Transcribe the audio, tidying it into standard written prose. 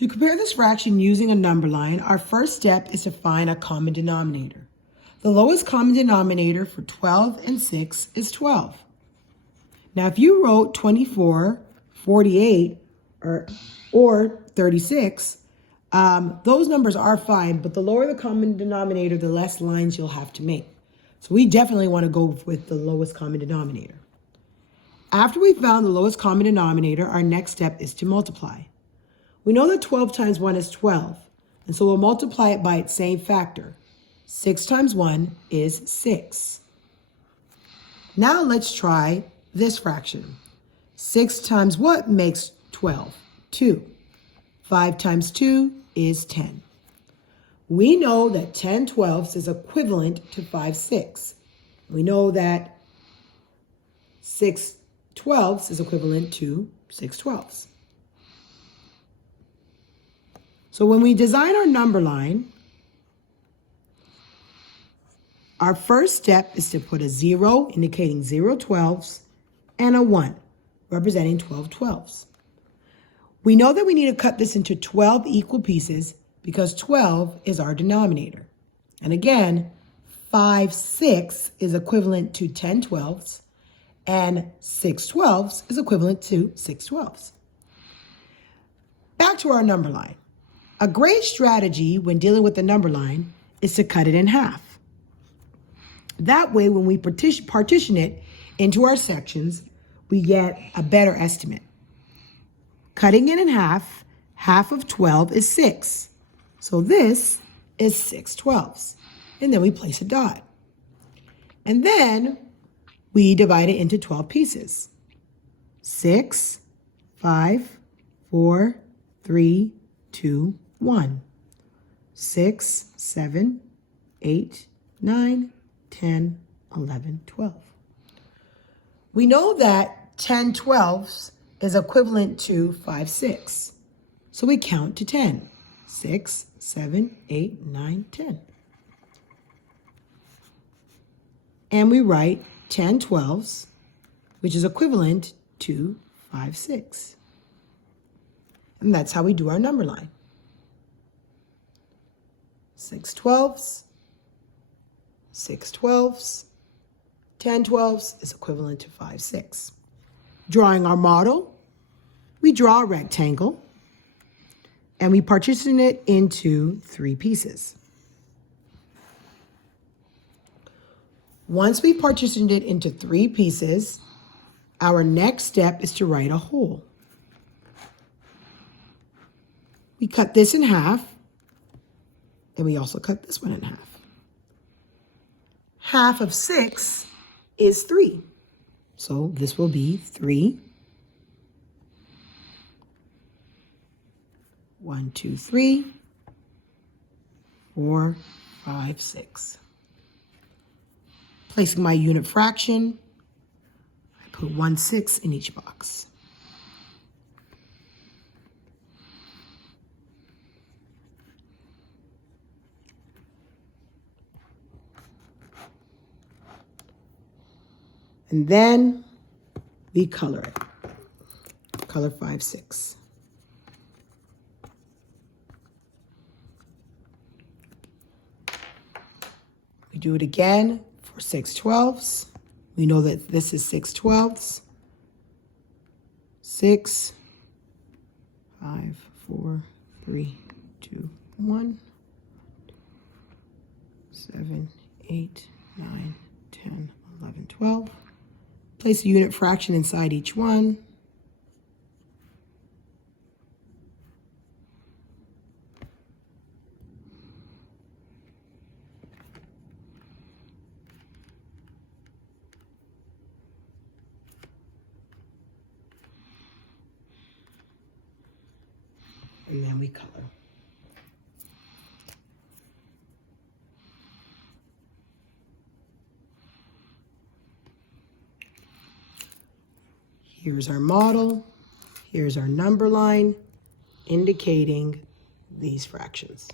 To compare this fraction using a number line, our first step is to find a common denominator. The lowest common denominator for 12 and 6 is 12. Now, if you wrote 24, 48, or 36, those numbers are fine, but the lower the common denominator, the less lines you'll have to make. So we definitely want to go with the lowest common denominator. After we found the lowest common denominator, our next step is to multiply. We know that 12 times 1 is 12, and so we'll multiply it by its same factor. 6 times 1 is 6. Now let's try this fraction. 6 times what makes 12? 2. 5 times 2 is 10. We know that 10 twelfths is equivalent to 5 sixths. We know that 6 twelfths is equivalent to 6 twelfths. So when we design our number line, our first step is to put a 0 indicating 0 twelfths and a 1 representing 12 twelfths. We know that we need to cut this into 12 equal pieces because 12 is our denominator. And again, 5 sixths is equivalent to 10 twelfths and 6 twelfths is equivalent to 6 twelfths. Back to our number line. A great strategy when dealing with the number line is to cut it in half. That way, when we partition it into our sections, we get a better estimate. Cutting it in half, half of 12 is 6. So this is 6 twelfths. And then we place a dot. And then we divide it into 12 pieces. 6, 5, 4, 3, 2, 1. 6, 7, 8, 9, 10, 11, 12. We know that 10 twelfths is equivalent to 5 sixths. So we count to 10. 6, 7, 8, 9, 10. And we write 10 twelfths, which is equivalent to 5 sixths. And that's how we do our number line. 6 twelfths, 6 twelfths, 10 twelfths is equivalent to 5 sixths. Drawing our model, we draw a rectangle and we partition it into 3 pieces. Once we partitioned it into 3 pieces, our next step is to write a hole. We cut this in half, and we also cut this one in half. Half of 6 is 3. So this will be 3. 1, 2, 3, 4, 5, 6. Placing my unit fraction, I put 1/6 in each box. And then we color it. Color 5, 6. We do it again for 6 twelfths. We know that this is 6 twelfths. 6, 5, 4, 3, 2, 1. 7, 8, 9, 10, 11, 12. Place a unit fraction inside each one. And then we color. Here's our model. Here's our number line indicating these fractions.